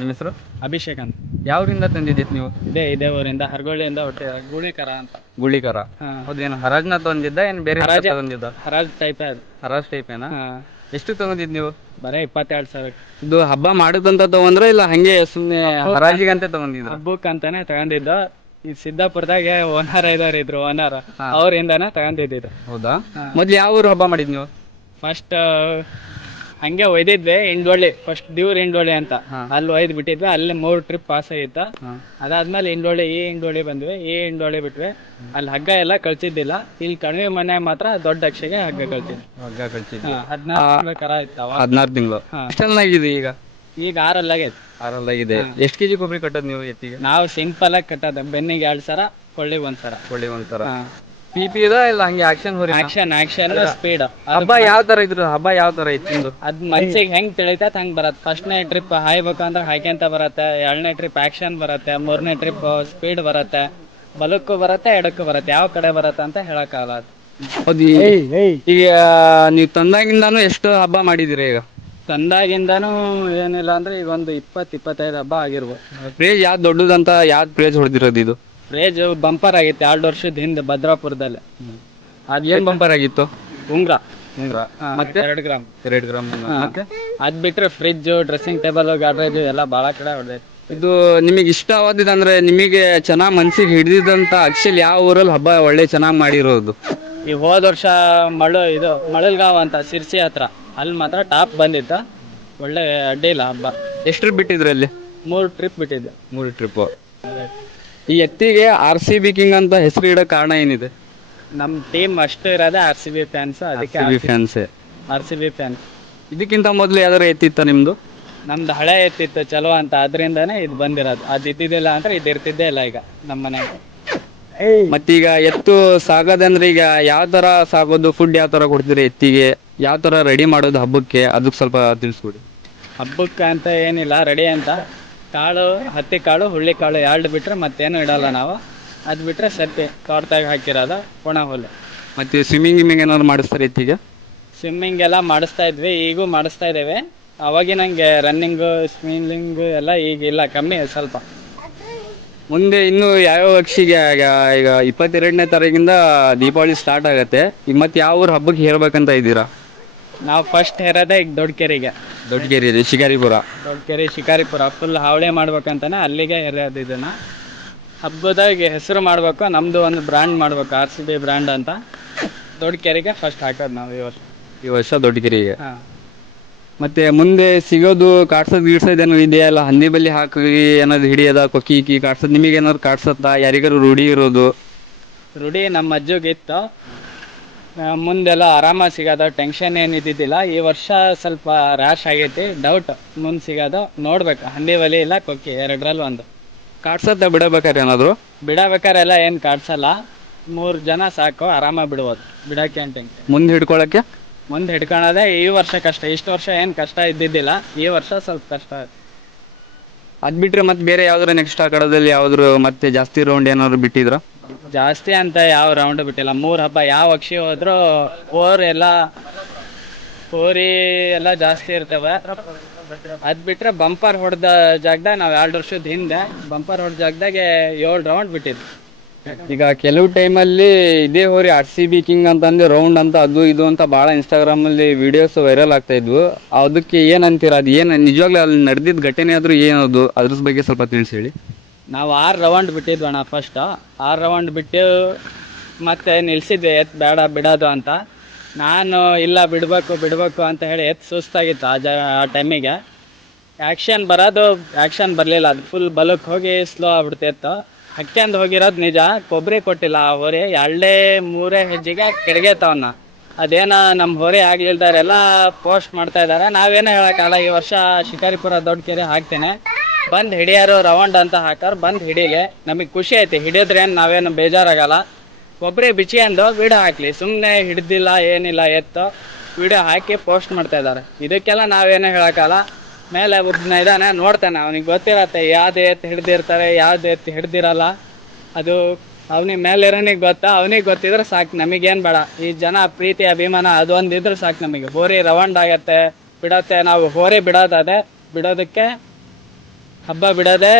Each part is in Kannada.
ನಿಮ್ಮ ಹೆಸರು? ಅಭಿಷೇಕ್ ಅಂತ. ಯಾವ್ರಿಂದ ತಂದಿದ್ದೀರಿ ನೀವು? ಇದೇ ಊರಿಂದ ಹರಗೋಳಿಯಿಂದ ಹೊಟ್ಟೆ ಗೂಳಿಕರ ಅಂತ. ಗುಳಿಕರ. ಹಾ. ಹೌದೇನು ಹರಾಜ್ನ ತಂದಿದ್ದ ಏನು ಬೇರೆ ತಂದಿದ್ದ? ಹರಾಜ್ ಟೈಪ್ ಅದು. ಹರಾಜ್ ಟೈಪೇನಾ? ಹಾ. ಎಷ್ಟು ತಗೊಂಡಿದ್ ನೀವು? ಬರೀ 22,000. ಇದು ಹಬ್ಬ ಮಾಡುದಂತ ತಗೊಂಡ್ರ ಇಲ್ಲ ಹಂಗೆ ಸುಮ್ಮನೆ ಹರಾಜಿಗಂತೆ ತಗೊಂಡಿದ್ರ? ಹಬ್ಬಕ್ಕೆ ಅಂತಾನೆ ತಗೊಂಡಿದ್ದು. ಈ ಸಿದ್ದಾಪುರದಾಗ ಇದ್ರು ಓನರ್ ಹಾ. ಅವರಿಂದಾನೆ ತಗೊಂಡಿದ್ದು. ಹೌದಾ? ಹಾ. ಮೊದ್ಲು ಯಾವ ಊರು ಹಬ್ಬ ಮಾಡಿದ್ ನೀವು? ಫಸ್ಟ್ ಹಂಗೆ ಒಯ್ದಿದ್ವಿ ಇಂಡೋಳಿ, ಫಸ್ಟ್ ದೇವ್ರ ಇಂಡೋಳಿ ಅಂತ. ಹಾ. ಅಲ್ಲಿ ಒಯ್ದು ಬಿಟ್ಟಿದ್ವಿ. ಅಲ್ಲಿ 3 ಟ್ರಿಪ್ ಪಾಸ್ ಆಗಿತ್ತ. ಹಾ. ಅದಾದ್ಮೇಲೆ ಇಂಡೋಳಿ ಬಂದ್ವಿ. ಇಂಡೋಳಿ ಬಿಟ್ವಿ. ಅಲ್ಲಿ ಹಗ್ಗ ಎಲ್ಲ ಕಳ್ಸಿದ್ದಿಲ್ಲ. ಇಲ್ಲಿ ಕಣಿವೆ ಮನೆ ಮಾತ್ರ ದೊಡ್ಡ ಅಕ್ಷಗೆ ಹಗ್ಗ ಕಳ್ಸಿದ್ವಿ. ಹಗ್ಗ ಕಳ್ಸಿದ್ವಿ. 14 ಕರ ಇತ್ತಾವ. 16 ತಿಂಗಳು. ಹಾ. ಎಷ್ಟೆಲ್ಲಾಗಿದೆ ಈಗ? ಈಗ 6 ಆಗೈತಿ. 6 ಆಗಿದೆ. ಹಾ. ಎಷ್ಟು ಕೆಜಿ ಕೊಬ್ಬರಿ ಕಟ್ಟೋದು ನೀವು ಎತ್ತಿಗೆ? ನಾವು ಸಿಂಪಲ್ ಆಗಿ ಕಟ್ಟೋದು. ಬೆನ್ನಿಗೆ 2 ಸರ, ಕೊಳ್ಳಿಗೆ 1 ಸರ. ಒಳ್ಳೆ ಒಂಥರ ಪಿ ಇದ ಇಲ್ಲ ಹಂಗೆ ಆಕ್ಷನ್ ಹೋರಿ? Action speed. ಹಬ್ಬ ಯಾವ ತರ ಇದ್ರು? ಹಬ್ಬ ಯಾವ ತರ ಇತ್ತು? ಅದ್ ಮನ್ಸಿಗೆ ಹೆಂಗ್ ತಿಳಿತೈತೆ ಹಂಗ್ ಬರತ್ತೆ. ಫಸ್ಟ್ನೇ ಟ್ರಿಪ್ ಹಾಯ್ಬೇಕು ಅಂದ್ರೆ ಹಾಯ್ಕೊಂತ ಬರತ್ತೆ. 2ನೇ ಟ್ರಿಪ್ ಆಕ್ಷನ್ ಬರತ್ತೆ. 3ನೇ ಟ್ರಿಪ್ ಸ್ಪೀಡ್ ಬರತ್ತೆ. ಬಲಕ್ಕೂ ಬರತ್ತೆ, ಎಡಕ್ಕೂ ಬರತ್ತೆ. ಯಾವ ಕಡೆ ಬರತ್ತೆ ಅಂತ ಹೇಳಕ್ಕಾಗಲ್ಲ ಅದು. ಹೌದು. ಈಗ ನೀವು ತಂದಾಗಿಂದಾನು ಎಷ್ಟು ಹಬ್ಬ ಮಾಡಿದಿರಿ ಈಗ? ತಂದಾಗಿಂದಾನು ಏನಿಲ್ಲ ಅಂದ್ರೆ ಈಗ ಒಂದು 20-25 ಹಬ್ಬ ಆಗಿರ್ಬೋದು. ಪ್ರೇಜ್ ಯಾವ್ದು ದೊಡ್ಡದಂತ ಯಾವ್ದು ಪ್ರೇಜ್ ಹೊಡೆದಿರೋದು ಇದು? ಪ್ರೇಜ್ ಬಂಪರ್ ಆಗಿತ್ತು 2 ವರ್ಷದ ಹಿಂದೆ ಭದ್ರಾಪುರದಲ್ಲಿ. ಏನ್ ಬಂಪರ್ ಆಗಿತ್ತು? ಉಂಗ್ರ. ಮತ್ತೆ 2 ಗ್ರಾಮ್. 2 ಗ್ರಾಮ್. ಮತ್ತೆ ಅದ್ ಬಿಟ್ರೆ ಫ್ರಿಜ್, ಡ್ರೆಸ್ಸಿಂಗ್ ಟೇಬಲ್, ಗಾಡ್ರೇಜ್ ಎಲ್ಲ ಬಹಳ ಕಡೆ ಹೊಡೆದೈತಿ. ಇದು ನಿಮಗೆ ಇಷ್ಟವಾದಿದಂದ್ರೆ ನಿಮಗೆ ಚೆನ್ನಾಗ್ ಮನ್ಸಿಗೆ ಹಿಡಿದಿದ್ದಂತ ಆಕ್ಚುಲಿ ಯಾವ ಊರಲ್ಲಿ ಹಬ್ಬ ಒಳ್ಳೆ ಚೆನ್ನಾಗ್ ಮಾಡಿರೋದು? ಈ ಹೋದ ವರ್ಷ ಮಳಲ್ಗಾವ್ ಅಂತ ಸಿರ್ಸಿ ಹತ್ರ, ಅಲ್ಲಿ ಮಾತ್ರ ಟಾಪ್ ಬಂದಿತ್ತ. ಒಳ್ಳೆ ಅಡ್ಡಿ ಇಲ್ಲ ಹಬ್ಬ. ಎಷ್ಟು ಟ್ರಿಪ್ ಬಿಟ್ಟಿದ್ರಿ ಅಲ್ಲಿ? 3 ಟ್ರಿಪ್ ಬಿಟ್ಟಿದ್ದೆ. 3 ಟ್ರಿಪ್. ಈ ಎತ್ತಿಗೆ RCB ಕಿಂಗ್ ಅಂತ ಹೆಸರು ಇಡೋ ಕಾರಣ ಏನಿದೆ? ನಮ್ ಟೀಮ್ ಅಷ್ಟು ಇರೋದೇ RCB ಫ್ಯಾನ್ಸ್. ಅದಕ್ಕೆ ಫ್ಯಾನ್ಸ್. RCB fans. ಇದಕ್ಕಿಂತ ಮೊದಲು ಯಾವ್ದಾರು ಎತ್ತಿತ್ತ ನಿಮ್ದು? ನಮ್ದು ಹಳೆ ಎತ್ತಿತ್ತು ಚಲೋ ಅಂತ, ಅದರಿಂದಾನೇ ಇದು ಬಂದಿರೋದು. ಅದು ಇದ್ದಿದ್ದಿಲ್ಲ ಅಂದ್ರೆ ಇದು ಇರ್ತಿದ್ದೇ ಇಲ್ಲ ಈಗ ನಮ್ಮ ಮನೆಗೆ. ಮತ್ತೀಗ ಎತ್ತು ಸಾಗೋದಂದ್ರೆ ಈಗ ಯಾವ ತರ ಸಾಗೋದು? ಫುಡ್ ಯಾವ ತರ ಕೊಡ್ತೀರಿ ಎತ್ತಿಗೆ? ಯಾವ ತರ ರೆಡಿ ಮಾಡೋದು ಹಬ್ಬಕ್ಕೆ? ಅದಕ್ಕೆ ಸ್ವಲ್ಪ ತಿಳಿಸ್ಕೊಡಿ. ಹಬ್ಬಕ್ಕೆ ಅಂತ ಏನಿಲ್ಲ, ರೆಡಿ ಅಂತ ಕಾಳು, ಹತ್ತಿ ಕಾಳು, ಹುಳ್ಳಿ ಕಾಳು 2 ಬಿಟ್ರೆ ಮತ್ತೇನು ಇಡಲ್ಲ ನಾವು. ಅದು ಬಿಟ್ರೆ ಸತ್ತಿ ತೋಟದಾಗ ಹಾಕಿರೋದು ಒಣ ಹುಲ್ಲು. ಮತ್ತೆ ಸ್ವಿಮ್ಮಿಂಗ್ ಏನಾದ್ರು ಮಾಡಿಸ್ತಾರೆ ಎತ್ತಿಗೆ? ಸ್ವಿಮ್ಮಿಂಗ್ ಎಲ್ಲ ಮಾಡಿಸ್ತಾ ಇದ್ವಿ, ಈಗೂ ಮಾಡಿಸ್ತಾ ಇದ್ದೇವೆ. ಅವಾಗಿನಂಗೆ ರನ್ನಿಂಗು, ಸ್ವಿಮ್ಮಿಂಗು ಎಲ್ಲ ಈಗಿಲ್ಲ, ಕಮ್ಮಿ ಸ್ವಲ್ಪ. ಮುಂದೆ ಇನ್ನು ಯಾವ್ಯಾವ ಅಕ್ಷಿಗೆ ಈಗ 22ನೇ ತಾರೀಕಿಂದ ದೀಪಾವಳಿ ಸ್ಟಾರ್ಟ್ ಆಗತ್ತೆ. ಈಗ ಮತ್ತೆ ಯಾವ ಊರು ಹಬ್ಬಕ್ಕೆ ಹೇರ್ಬೇಕಂತ ಇದ್ದೀರಾ? ನಾವು ಫಸ್ಟ್ ಹೇರೋದೇ ಈಗ ದೊಡ್ಡಕೆರೆಗೆ. ದೊಡ್ಡಗೆರೆ ಇದೆ, ಶಿಕಾರಿಪುರ. ದೊಡ್ಡಕೆರೆ ಶಿಕಾರಿಪುರ ಫುಲ್ ಹಾವಳಿ ಮಾಡ್ಬೇಕಂತಾನೆ ಅಲ್ಲಿಗೆ ಹೇರೋದು. ಇದನ್ನ ಹಬ್ಬದಾಗ ಹೆಸರು ಮಾಡ್ಬೇಕು, ನಮ್ದು ಒಂದು ಬ್ರ್ಯಾಂಡ್ ಮಾಡ್ಬೇಕು, RCB ಬ್ರ್ಯಾಂಡ್ ಅಂತ. ದೊಡ್ಡಕೆರೆಗೆ ಫಸ್ಟ್ ಹಾಕೋದು ನಾವು ಈ ವರ್ಷ ದೊಡ್ಡಗೆರೆಗೆ. ಹಾಂ. ಮತ್ತೆ ಮುಂದೆ ಸಿಗೋದು ಕಾಡ್ಸೋದು ಗೀಡ್ಸೋದು ಏನೋ ಇದೆಯಾ? ಇಲ್ಲ ಹಂದಿ ಬಲ್ಲಿ ಹಾಕಿ ಏನಾದ್ರು ಹಿಡಿಯೋದ, ಕೊಕ್ಕಿ ಕಾಡ್ಸೋದು ನಿಮಗೆ ಏನಾದ್ರು ಕಾಡ್ಸತ್ತಾ? ಯಾರಿಗಾರು ರೂಢಿ ಇರೋದು? ರೂಢಿ ನಮ್ಮ ಅಜ್ಜಗಿತ್ತು. ಮುಂದೆಲ್ಲ ಆರಾಮಾಗಿ ಸಿಗೋದು, ಟೆನ್ಷನ್ ಏನು ಇದ್ದಿದ್ದಿಲ್ಲ. ಈ ವರ್ಷ ಸ್ವಲ್ಪ ರ್ಯಾಶ್ ಆಗೈತಿ, ಡೌಟ್ ಮುಂದೆ ಸಿಗೋದು. ನೋಡ್ಬೇಕು, ಹಂದಿ ಬಲಿ ಇಲ್ಲ ಕೊಕ್ಕಿ, 2ರಲ್ಲಿ 1. ಕಾಡ್ಸತ್ತ ಬಿಡಬೇಕಾದ್ರೆ ಏನಾದ್ರು? ಬಿಡಬೇಕಾರೆಲ್ಲ ಏನು ಕಾಡ್ಸಲ್ಲ. 3 ಜನ ಸಾಕು, ಆರಾಮಾಗಿ ಬಿಡ್ಬೋದು. ಬಿಡೋಕೆ ಅಂತ ಮುಂದೆ ಹಿಡ್ಕೊಳಕ್ಕೆ? ಮುಂದೆ ಹಿಡ್ಕೊಳೋದೇ ಈ ವರ್ಷ ಕಷ್ಟ. ಇಷ್ಟು ವರ್ಷ ಏನು ಕಷ್ಟ ಇದ್ದಿದ್ದಿಲ್ಲ, ಈ ವರ್ಷ ಸ್ವಲ್ಪ ಕಷ್ಟ. ಅದು ಬಿಟ್ಟರೆ ಮತ್ತೆ ಬೇರೆ ಯಾವ್ದಾರು ನೆಕ್ಸ್ಟ್ ಆ ಕಡದಲ್ಲಿ ಯಾವ್ದಾರು ಮತ್ತೆ ಜಾಸ್ತಿ ರೌಂಡ್ ಏನಾದ್ರು ಬಿಟ್ಟಿದ್ರ? ಜಾಸ್ತಿ ಅಂತ ಯಾವ ರೌಂಡ್ ಬಿಟ್ಟಿಲ್ಲ. 3 ಹಬ್ಬ ಯಾವ ಅಕ್ಷಿ ಹೋದ್ರೂ ಹೋರಿ ಎಲ್ಲ ಜಾಸ್ತಿ ಇರ್ತವೆ. ಅದು ಬಿಟ್ಟರೆ ಬಂಪರ್ ಹೊಡೆದ ಜಾಗದಾಗ ನಾವು 2 ವರ್ಷದ ಹಿಂದೆ ಬಂಪರ್ ಹೊಡೆದ ಜಾಗದಾಗೆ 7 ರೌಂಡ್ ಬಿಟ್ಟಿದ್ವಿ. ಈಗ ಕೆಲವು ಟೈಮಲ್ಲಿ ಇದೇ ಹೋರಿ RCB ಕಿಂಗ್ ಅಂತಂದ್ರೆ ರೌಂಡ್ ಅಂತ ಅದು ಇದು ಅಂತ ಭಾಳ ಇನ್ಸ್ಟಾಗ್ರಾಮಲ್ಲಿ ವಿಡಿಯೋಸ್ ವೈರಲ್ ಆಗ್ತಾ ಇದ್ವು. ಅದಕ್ಕೆ ಏನಂತೀರ? ಅದು ಏನು ನಿಜವಾಗ್ಲೂ ಅಲ್ಲಿ ನಡೆದಿದ್ದ ಘಟನೆ ಆದರೂ ಏನದು? ಅದ್ರ ಬಗ್ಗೆ ಸ್ವಲ್ಪ ತಿಳಿಸಿ ಹೇಳಿ. ನಾವು 6 ರೌಂಡ್ ಬಿಟ್ಟಿದ್ವಣ್ಣ. ಫಸ್ಟ್ 6 ರೌಂಡ್ ಬಿಟ್ಟು ಮತ್ತೆ ನಿಲ್ಸಿದ್ವಿ, ಎತ್ತು ಬೇಡ ಬಿಡೋದು ಅಂತ. ನಾನು ಇಲ್ಲ ಬಿಡಬೇಕು ಅಂತ ಹೇಳಿ ಎತ್ತು ಸುಸ್ತಾಗಿತ್ತು ಆ ಟೈಮಿಗೆ. ಆ್ಯಕ್ಷನ್ ಬರಲಿಲ್ಲ. ಅದು ಫುಲ್ ಬಲಕ್ಕೆ ಹೋಗಿ ಸ್ಲೋ ಆಗ್ಬಿಡ್ತಿತ್ತು. ಹಕ್ಕೆಂದು ಹೋಗಿರೋದು ನಿಜ, ಕೊಬ್ಬರಿ ಕೊಟ್ಟಿಲ್ಲ ಆ ಹೊರೆ. 2-3 ಹೆಜ್ಜೆಗೆ ಕೆಳಗೈತವನ್ನ. ಅದೇನೋ ನಮ್ಮ ಹೊರೆ ಆಗ್ಲಿಲ್ದಾರೆಲ್ಲ ಪೋಸ್ಟ್ ಮಾಡ್ತಾ ಇದ್ದಾರೆ. ನಾವೇನೋ ಹೇಳೋಕ್ಕಲ್ಲ. ಈ ವರ್ಷ ಶಿಕಾರಿಪುರ ದೊಡ್ಡಕೆರೆ ಹಾಕ್ತೇನೆ, ಬಂದು ಹಿಡಿಯಾರು ರೌಂಡ್ ಅಂತ ಹಾಕೋರು ಬಂದು ಹಿಡೀಲಿ. ನಮಗೆ ಖುಷಿ ಐತಿ, ಹಿಡಿಯೋದ್ರೇನು ನಾವೇನು ಬೇಜಾರಾಗಲ್ಲ. ಕೊಬ್ಬರಿ ಬಿಚ್ಕೊಂಡು ವಿಡಿಯೋ ಹಾಕಲಿ, ಸುಮ್ಮನೆ ಹಿಡ್ದಿಲ್ಲ ಏನಿಲ್ಲ ಎತ್ತು ವಿಡಿಯೋ ಹಾಕಿ ಪೋಸ್ಟ್ ಮಾಡ್ತಾ ಇದ್ದಾರೆ. ಇದಕ್ಕೆಲ್ಲ ನಾವೇನೋ ಹೇಳೋಕ್ಕಲ್ಲ. ಮೇಲೆ ಒಬ್ಬನ ಇದ್ದಾನೆ, ನೋಡ್ತಾನೆ, ಅವನಿಗೆ ಗೊತ್ತಿರತ್ತೆ ಯಾವ್ದು ಎತ್ತು ಹಿಡ್ದಿರ್ತಾರೆ, ಯಾವ್ದು ಎತ್ತು ಹಿಡ್ದಿರಲ್ಲ. ಅದು ಅವನಿಗೆ ಮೇಲಿರೋನಿಗೆ ಅವನಿಗೆ ಗೊತ್ತಿದ್ರೆ ಸಾಕು, ನಮಗೇನು ಬೇಡ. ಈ ಜನ ಪ್ರೀತಿ ಅಭಿಮಾನ ಅದೊಂದಿದ್ರೆ ಸಾಕು ನಮಗೆ. ಹೋರಿ ರೌಂಡ್ ಆಗತ್ತೆ, ಬಿಡತ್ತೆ. ನಾವು ಹೋರಿ ಬಿಡೋದಕ್ಕೆ ಹಬ್ಬ ಬಿಡೋದೇ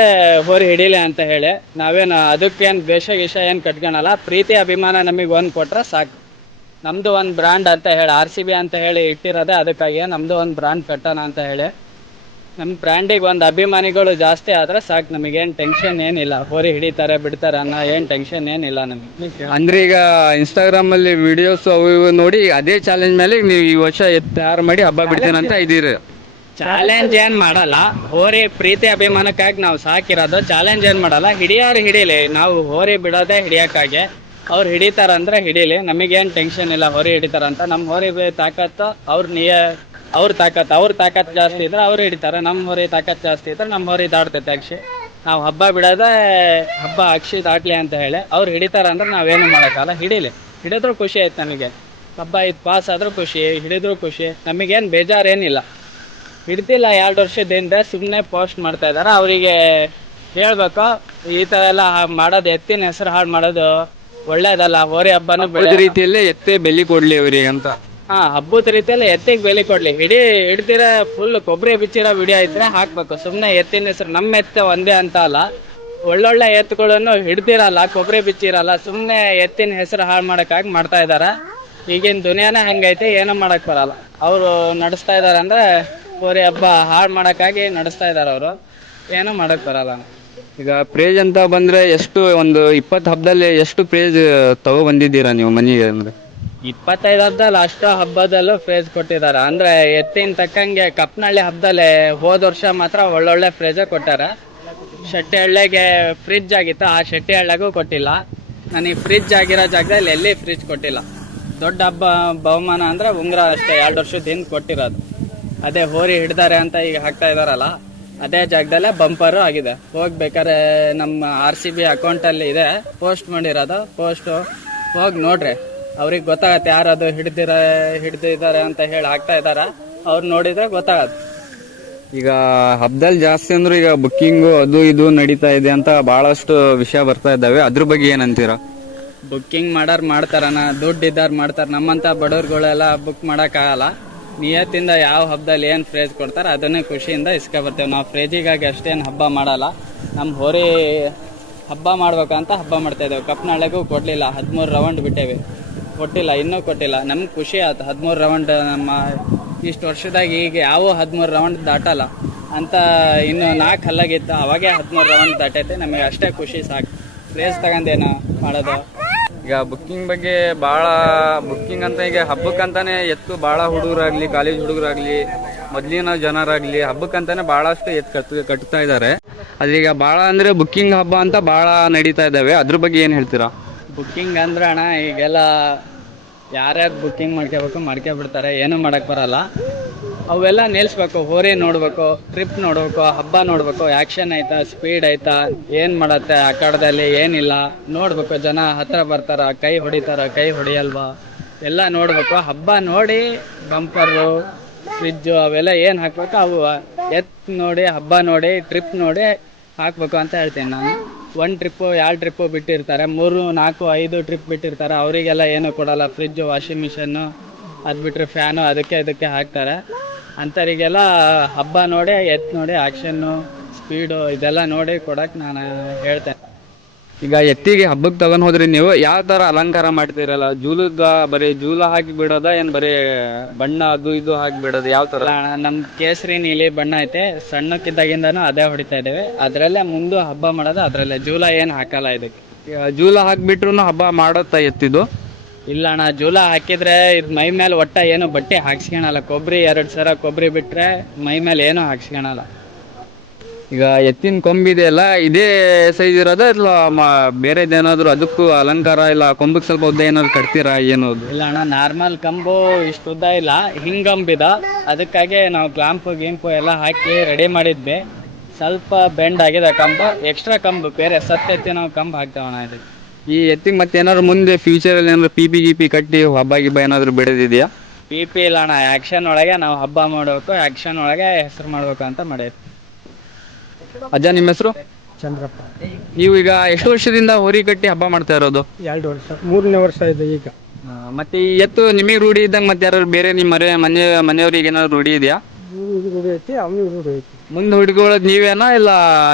ಹೋರಿ ಹಿಡೀಲಿ ಅಂತ ಹೇಳಿ. ನಾವೇನು ಅದಕ್ಕೇನು ದ್ವೇಷ ಗೀಷ ಏನು ಕಟ್ಕೊಳಲ್ಲ. ಪ್ರೀತಿ ಅಭಿಮಾನ ನಮಗೆ ಒಂದು ಕೊಟ್ರೆ ಸಾಕು. ನಮ್ಮದು ಒಂದು ಬ್ರ್ಯಾಂಡ್ ಅಂತ ಹೇಳಿ RCB ಅಂತ ಹೇಳಿ ಇಟ್ಟಿರೋದೇ ಅದಕ್ಕಾಗಿ. ನಮ್ಮದು ಒಂದು ಬ್ರ್ಯಾಂಡ್ ಕಟ್ಟೋಣ ಅಂತ ಹೇಳಿ. ನಮ್ಮ ಬ್ರ್ಯಾಂಡಿಗೆ ಒಂದು ಅಭಿಮಾನಿಗಳು ಜಾಸ್ತಿ ಆದರೆ ಸಾಕು, ನಮಗೇನು ಟೆನ್ಷನ್ ಏನಿಲ್ಲ. ಹೋರಿ ಹಿಡಿತಾರೆ ಬಿಡ್ತಾರೆ ಅನ್ನೋ ಏನು ಟೆನ್ಷನ್ ಏನಿಲ್ಲ ನಮಗೆ. ಅಂದ್ರೆ ಈಗ ಇನ್ಸ್ಟಾಗ್ರಾಮಲ್ಲಿ ವಿಡಿಯೋಸ್ ಅವು ಇವು ನೋಡಿ ಅದೇ ಚಾಲೆಂಜ್ ಮೇಲೆ ನೀವು ಈ ವರ್ಷ ತಯಾರು ಮಾಡಿ ಹಬ್ಬ ಬಿಡ್ತೀನಂತ ಇದ್ದೀರಿ. ಚಾಲೆಂಜ್ ಏನು ಮಾಡಲ್ಲ. ಹೋರಿ ಪ್ರೀತಿ ಅಭಿಮಾನಕ್ಕಾಗಿ ನಾವು ಸಾಕಿರೋದು. ಚಾಲೆಂಜ್ ಏನು ಮಾಡಲ್ಲ. ಹಿಡಿಯೋರು ಹಿಡೀಲಿ, ನಾವು ಹೋರಿ ಬಿಡೋದೇ ಹಿಡಿಯೋಕ್ಕಾಗಿ. ಅವ್ರು ಹಿಡಿತಾರಂದ್ರೆ ಹಿಡೀಲಿ, ನಮಗೇನು ಟೆನ್ಷನ್ ಇಲ್ಲ ಹೋರಿ ಹಿಡಿತಾರಂತ. ನಮ್ಮ ಹೋರಿ ತಾಕತ್ತು ಅವ್ರ ತಾಕತ್ತು ಜಾಸ್ತಿ ಇದ್ರೆ ಅವ್ರು ಹಿಡಿತಾರೆ. ನಮ್ಮ ಹೋರಿ ತಾಕತ್ತು ಜಾಸ್ತಿ ಇದ್ರೆ ನಮ್ಮ ಹೋರಿ ದಾಟ್ತೈತೆ ಅಕ್ಷಿ. ನಾವು ಹಬ್ಬ ಬಿಡೋದೇ ಹಬ್ಬ ಅಕ್ಷಿ ದಾಟ್ಲಿ ಅಂತ ಹೇಳಿ. ಅವ್ರು ಹಿಡಿತಾರಂದ್ರೆ ನಾವೇನು ಮಾಡೋಕ್ಕಲ್ಲ. ಹಿಡಿದ್ರು ಖುಷಿ ಆಯ್ತು ನಮಗೆ. ಹಬ್ಬ ಇದು ಪಾಸ್ ಆದರೂ ಖುಷಿ, ಹಿಡಿದ್ರು ಖುಷಿ, ನಮಗೇನು ಬೇಜಾರೇನಿಲ್ಲ. ಹಿಡ್ತಿಲ್ಲ 2 ವರ್ಷದಿಂದ ಸುಮ್ಮನೆ ಪೋಸ್ಟ್ ಮಾಡ್ತಾ ಇದ್ದಾರೆ. ಅವರಿಗೆ ಹೇಳ್ಬೇಕು ಈ ಥರ ಎಲ್ಲ ಮಾಡೋದು, ಎತ್ತಿನ ಹೆಸರು ಹಾಳು ಮಾಡೋದು ಒಳ್ಳೇದಲ್ಲ. ಹೋರಿ ಹಬ್ಬನೂ ರೀತಿಯಲ್ಲೇ ಎತ್ತೇ ಬೆಲೆ ಕೊಡ್ಲಿ ಅವರಿಗೆ ಅಂತ. ಹಬ್ಬದ ರೀತಿಯಲ್ಲಿ ಎತ್ತಿಗೆ ಬೆಲೆ ಕೊಡ್ಲಿ. ಹಿಡ್ದಿರ ಫುಲ್ ಕೊಬ್ಬರಿ ಬಿಚ್ಚಿರೋ ವಿಡಿಯೋ ಇದ್ರೆ ಹಾಕ್ಬೇಕು. ಸುಮ್ಮನೆ ಎತ್ತಿನ ಹೆಸರು ನಮ್ಮ ಎತ್ತು ಒಂದೇ ಅಂತ ಅಲ್ಲ, ಒಳ್ಳೊಳ್ಳೆ ಎತ್ತುಗಳನ್ನು ಹಿಡ್ದಿರಲ್ಲ, ಕೊಬ್ಬರಿ ಬಿಚ್ಚಿರಲ್ಲ, ಸುಮ್ಮನೆ ಎತ್ತಿನ ಹೆಸರು ಹಾಳು ಮಾಡೋಕ್ಕಾಗಿ ಮಾಡ್ತಾ ಇದ್ದಾರೆ. ಈಗಿನ ದುನಿಯಾನೇ ಹಂಗೈತೆ, ಏನೂ ಮಾಡೋಕ್ಕೆ ಬರಲ್ಲ. ಅವರು ನಡೆಸ್ತಾ ಇದ್ದಾರೆ ಅಂದರೆ ಹೋರಿ ಹಬ್ಬ ಹಾಳು ಮಾಡೋಕ್ಕಾಗಿ ನಡೆಸ್ತಾ ಇದ್ದಾರೆ. ಅವರು ಏನೂ ಮಾಡೋಕ್ಕೆ ಬರಲ್ಲ. ಈಗ ಪ್ರೇಜ್ ಅಂತ ಬಂದರೆ ಎಷ್ಟು, ಒಂದು 20 ಹಬ್ಬದಲ್ಲಿ ಎಷ್ಟು ಪ್ರೇಜ್ ಬಂದಿದ್ದೀರಾ ನೀವು ಮನೆಗೆ? ಅಂದರೆ 25 ಹಬ್ಬದಲ್ಲಿ ಅಷ್ಟು ಹಬ್ಬದಲ್ಲೂ ಫ್ರೇಜ್ ಕೊಟ್ಟಿದ್ದಾರೆ. ಅಂದರೆ ಎತ್ತಿನ ತಕ್ಕಂಗೆ ಕಪ್ಪನಹಳ್ಳಿ ಹಬ್ಬದಲ್ಲಿ ಹೋದ ವರ್ಷ ಮಾತ್ರ ಒಳ್ಳೊಳ್ಳೆ ಫ್ರೇಜೇ ಕೊಟ್ಟಾರೆ. ಶೆಟ್ಟಿಹಳ್ಳಿಗೆ ಫ್ರಿಜ್ ಆಗಿತ್ತು, ಆ ಶೆಟ್ಟಿಹಳ್ಳಿಗೂ ಕೊಟ್ಟಿಲ್ಲ. ನನಗೆ ಫ್ರಿಜ್ ಆಗಿರೋ ಜಾಗದಲ್ಲಿ ಎಲ್ಲಿ ಫ್ರಿಜ್ ಕೊಟ್ಟಿಲ್ಲ. ದೊಡ್ಡ ಹಬ್ಬ ಬಹುಮಾನ ಅಂದರೆ ಉಂಗುರ ಅಷ್ಟೇ, 2 ವರ್ಷದ ಹಿಂದೆ ಕೊಟ್ಟಿರೋದು. ಅದೇ ಹೋರಿ ಹಿಡ್ದಾರೆ ಅಂತ ಈಗ ಹಾಕ್ತಾ ಇದ್ದಾರಲ್ಲ, ಅದೇ ಜಾಗದಲ್ಲೇ ಬಂಪರು ಆಗಿದೆ. ಹೋಗ್ಬೇಕಾದ್ರೆ ನಮ್ಮ RCB ಅಕೌಂಟಲ್ಲಿ ಇದೆ, ಪೋಸ್ಟ್ ಮಾಡಿರೋದು. ಹೋಗಿ ನೋಡ್ರಿ, ಅವ್ರಿಗೆ ಗೊತ್ತಾಗತ್ತೆ ಯಾರದು ಹಿಡ್ದಿದ್ದಾರೆ ಅಂತ ಹೇಳಿ ಹಾಕ್ತಾ ಇದ್ದಾರೆ. ಅವ್ರು ನೋಡಿದ್ರೆ ಗೊತ್ತಾಗತ್ತೆ. ಈಗ ಹಬ್ಬದಲ್ಲಿ ಜಾಸ್ತಿ ಅಂದ್ರೆ ಈಗ ಬುಕ್ಕಿಂಗು ಅದು ಇದು ನಡೀತಾ ಇದೆ ಅಂತ ಬಹಳಷ್ಟು ವಿಷಯ ಬರ್ತಾ ಇದ್ದಾವೆ. ಅದ್ರ ಬಗ್ಗೆ ಏನಂತೀರಾ? ಬುಕ್ಕಿಂಗ್ ಮಾಡ್ತಾರಣ್ಣ, ದುಡ್ಡು ಇದ್ದಾರು ಮಾಡ್ತಾರೆ. ನಮ್ಮಂಥ ಬಡವ್ರುಗಳೆಲ್ಲ ಬುಕ್ ಮಾಡೋಕ್ಕಾಗಲ್ಲ. ನಿಯತ್ತಿಂದ ಯಾವ ಹಬ್ಬದಲ್ಲಿ ಏನು ಫ್ರೇಜ್ ಕೊಡ್ತಾರೆ ಅದನ್ನೇ ಖುಷಿಯಿಂದ ಇಸ್ಕೊಬರ್ತೇವೆ. ನಾವು ಫ್ರೇಜಿಗಾಗಿ ಅಷ್ಟೇನು ಹಬ್ಬ ಮಾಡಲ್ಲ. ನಮ್ಮ ಹೋರಿ ಹಬ್ಬ ಮಾಡ್ಬೇಕಂತ ಹಬ್ಬ ಮಾಡ್ತಾಯಿದ್ದೇವೆ. ಕಪ್ಪನಹಳ್ಳಿಗೂ ಕೊಡಲಿಲ್ಲ, 13 ರೌಂಡ್ ಬಿಟ್ಟೇವೆ, ಇನ್ನೂ ಕೊಟ್ಟಿಲ್ಲ. ನಮ್ಗೆ ಖುಷಿ ಆಯ್ತು. 13 ರೌಂಡ್ ನಮ್ಮ ಇಷ್ಟು ವರ್ಷದಾಗ ಈಗ ಯಾವ 13 ರೌಂಡ್ ದಾಟಲ್ಲ ಅಂತ. ಇನ್ನು 4 ಹಲ್ಲಾಗಿತ್ತು, ಅವಾಗೇ 13 ರೌಂಡ್ ದಾಟೈತೆ. ನಮಗೆ ಅಷ್ಟೇ ಖುಷಿ, ಸಾಕು. ಪ್ಲೇಸ್ ತಗೊಂಡೇನು ಮಾಡೋದು. ಈಗ ಬುಕ್ಕಿಂಗ್ ಬಗ್ಗೆ ಬುಕ್ಕಿಂಗ್ ಅಂತ ಈಗ ಹಬ್ಬಕ್ಕಂತಾನೆ ಎತ್ತು ಭಾಳ ಹುಡುಗರಾಗ್ಲಿ, ಕಾಲೇಜ್ ಹುಡುಗರಾಗ್ಲಿ, ಮೊದಲಿನ ಜನರಾಗ್ಲಿ ಹಬ್ಬಕ್ಕಂತಾನೆ ಭಾಳಷ್ಟು ಎತ್ತು ಕಟ್ತಾ ಇದ್ದಾರೆ. ಅದ್ರೀಗ ಭಾಳ ಅಂದರೆ ಬುಕ್ಕಿಂಗ್ ಹಬ್ಬ ಅಂತ ಭಾಳ ನಡೀತಾ ಇದ್ದಾವೆ. ಅದ್ರ ಬಗ್ಗೆ ಏನು ಹೇಳ್ತೀರಾ? ಬುಕ್ಕಿಂಗ್ ಅಂದ್ರೆ ಅಣ್ಣ ಈಗೆಲ್ಲ ಯಾರ್ಯಾರು ಬುಕ್ಕಿಂಗ್ ಮಾಡ್ಕೊಬಿಡ್ತಾರೆ, ಏನೂ ಮಾಡೋಕ್ಕೆ ಬರಲ್ಲ. ಅವೆಲ್ಲ ನಿಲ್ಲಿಸ್ಬೇಕು. ಹೋರಿ ನೋಡಬೇಕು, ಟ್ರಿಪ್ ನೋಡಬೇಕು, ಹಬ್ಬ ನೋಡಬೇಕು, ಆ್ಯಕ್ಷನ್ ಆಯ್ತಾ, ಸ್ಪೀಡ್ ಆಯ್ತಾ, ಏನು ಮಾಡತ್ತೆ ಅಖಾಡದಲ್ಲಿ ಏನಿಲ್ಲ ನೋಡಬೇಕು. ಜನ ಹತ್ತಿರ ಬರ್ತಾರ, ಕೈ ಹೊಡಿತಾರ, ಕೈ ಹೊಡಿಯಲ್ವಾ, ಎಲ್ಲ ನೋಡಬೇಕು. ಹಬ್ಬ ನೋಡಿ ಬಂಪರು, ಫ್ರಿಜ್ಜು ಅವೆಲ್ಲ ಏನು ಹಾಕ್ಬೇಕು ಅವು ಎತ್ತು ನೋಡಿ, ಹಬ್ಬ ನೋಡಿ, ಟ್ರಿಪ್ ನೋಡಿ ಹಾಕಬೇಕು ಅಂತ ಹೇಳ್ತೀನಿ ನಾನು. 1 ಟ್ರಿಪ್ಪು 2 ಟ್ರಿಪ್ಪು ಬಿಟ್ಟಿರ್ತಾರೆ, 3, 4, 5 ಟ್ರಿಪ್ ಬಿಟ್ಟಿರ್ತಾರೆ. ಅವರಿಗೆಲ್ಲ ಏನೂ ಕೊಡಲ್ಲ. ಫ್ರಿಜ್ಜು, ವಾಷಿಂಗ್ ಮಿಷನ್ನು, ಅದು ಬಿಟ್ಟರೆ ಫ್ಯಾನು ಅದಕ್ಕೆ ಹಾಕ್ತಾರೆ. ಅಂಥವರಿಗೆಲ್ಲ ಹಬ್ಬ ನೋಡಿ, ಎತ್ತು ನೋಡಿ, ಆ್ಯಕ್ಷನ್ನು, ಸ್ಪೀಡು ಇದೆಲ್ಲ ನೋಡಿ ಕೊಡೋಕೆ ನಾನು ಹೇಳ್ತೇನೆ. ಈಗ ಎತ್ತಿಗೆ ಹಬ್ಬಕ್ಕೆ ತಗೊಂಡು ಹೋದ್ರಿ ನೀವು, ಯಾವ ಥರ ಅಲಂಕಾರ ಮಾಡ್ತೀರಲ್ಲ? ಬರೀ ಜೂಲ ಹಾಕಿ ಬಿಡೋದ, ಏನು ಬರೀ ಬಣ್ಣ ಅದು ಇದು ಹಾಕಿ ಬಿಡೋದು, ಯಾವ ಥರ? ನಮ್ಮ ಕೇಸರಿ ನೀಲಿ ಬಣ್ಣ ಐತೆ, ಸಣ್ಣಕ್ಕಿದ್ದಾಗಿಂದನೂ ಅದೇ ಹೊಡಿತಾ ಇದ್ದೇವೆ. ಅದರಲ್ಲೇ ಮುಂದೆ ಹಬ್ಬ ಮಾಡೋದು ಅದರಲ್ಲೇ. ಜೂಲ ಏನು ಹಾಕಲ್ಲ ಇದಕ್ಕೆ. ಜೂಲ ಹಾಕಿಬಿಟ್ರು ಹಬ್ಬ ಮಾಡೋತ್ತಾ ಎತ್ತಿದ್ದು? ಇಲ್ಲ ಅಣ್ಣ, ಜೂಲ ಹಾಕಿದ್ರೆ ಇದು ಮೈ ಮೇಲೆ ಒಟ್ಟ ಏನು ಬಟ್ಟೆ ಹಾಕ್ಸ್ಕೊಳಲ್ಲ. ಕೊಬ್ಬರಿ 2 ಸರ ಕೊಬ್ಬರಿ ಬಿಟ್ಟರೆ ಮೈ ಮೇಲೆ ಏನೂ ಹಾಕ್ಸ್ಕೊಳಲ್ಲ. ಈಗ ಎತ್ತಿನ ಕೊಂಬಿದೆಯಲ್ಲ, ಇದೇ ಸೈಜ್ ಇರೋದ ಇಲ್ಲ ಬೇರೆದೇನಾದರೂ ಅದಕ್ಕೂ ಅಲಂಕಾರ ಇಲ್ಲ? ಕೊಂಬಕ್ಕೆ ಸ್ವಲ್ಪ ಉದ್ದ ಏನಾದ್ರು ಕಟ್ತೀರಾ ಏನೋದು? ಇಲ್ಲ ಅಣ್ಣ, ನಾರ್ಮಲ್ ಕಂಬು ಇಷ್ಟು ಉದ್ದ ಇಲ್ಲ, ಹಿಂಗಂಬಿದ. ಅದಕ್ಕಾಗಿ ನಾವು ಕ್ಲಾಂಪು ಎಲ್ಲ ಹಾಕಿ ರೆಡಿ ಮಾಡಿದ್ವಿ. ಸ್ವಲ್ಪ ಬೆಂಡ್ ಆಗಿದೆ ಕಂಬು, ಎಕ್ಸ್ಟ್ರಾ ಕಂಬು ಬೇರೆ ಎತ್ತಿ ನಾವು ಕಂಬು ಹಾಕ್ತೇವಣ್ಣ ಇದಕ್ಕೆ. ಈ ಎತ್ತಿಗೆ ಮತ್ತೆ ಏನಾದ್ರು ಮುಂದೆ ಫ್ಯೂಚರಲ್ಲಿ ಏನಾದ್ರು ಪಿ ಕಟ್ಟಿ ಹಬ್ಬ ಗಿಬ್ಬ ಏನಾದರೂ ಬೆಳೆದಿದೆಯಾ? PP ಇಲ್ಲ ಅಣ್ಣ, ಆ್ಯಕ್ಷನ್ ಒಳಗೆ ನಾವು ಹಬ್ಬ ಮಾಡಬೇಕು, ಆ್ಯಕ್ಷನ್ ಒಳಗೆ ಹೆಸರು ಮಾಡಬೇಕು ಅಂತ ಮಾಡೈತಿ. ಅಜ್ಜ, ನಿಮ್ಮ ಹೆಸರು? ಚಂದ್ರಪ್ಪ. ನೀವು ಈಗ ಎಷ್ಟು ವರ್ಷದಿಂದ ಹೋರಿ ಕಟ್ಟಿ ಹಬ್ಬ ಮಾಡ್ತಾ ಇರೋದು? 2 ವರ್ಷ, 3ನೇ ವರ್ಷ ಇದೆ ಈಗ. ಮತ್ತೆ ಈ ಎತ್ತು ನಿಮಗೆ ರೂಢಿ ಇದ್ದಂಗೆ ಮತ್ತೆ ಯಾರು ಬೇರೆ ನಿಮ್ಮ ಮನೆಯವ್ರಿಗೆ ಏನಾದ್ರು ರೂಢಿ ಇದೆಯಾ? ಇವ್ರು ರೂಢಿ ಐತಿ ಅವ್ನು ರೂಢಿ ಐತಿ. ಮುಂದೆ ಹುಡುಗೋಳದ್ ನೀವೇನಾ ಇಲ್ಲ